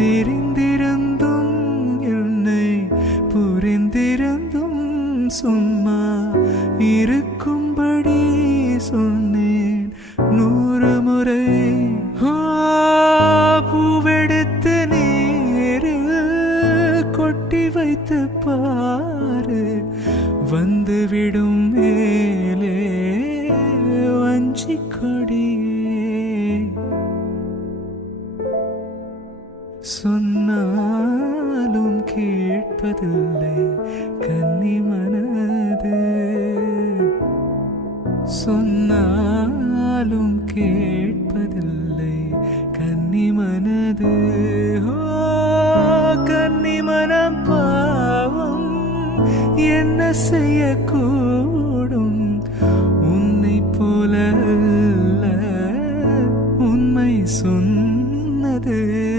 தெரிந்திருந்தும் என்னை புரிந்திருந்தும் சும்மா இருக்கும்படி சொன்னேன் 100 முறை. பூவெடுத்து நீரில் கொட்டி வைத்து பாரு, வந்துவிடும் மேலே வஞ்சிக் கொடியே. சொன்னாலும் கேட்பதில்லை கன்னி மனது, சொன்னாலும் கேட்பதில்லை கன்னி மனது. கன்னி மனம் பாவம் என்ன செய்யக்கூடும், உன்னை போல அல்ல உண்மை சொல்.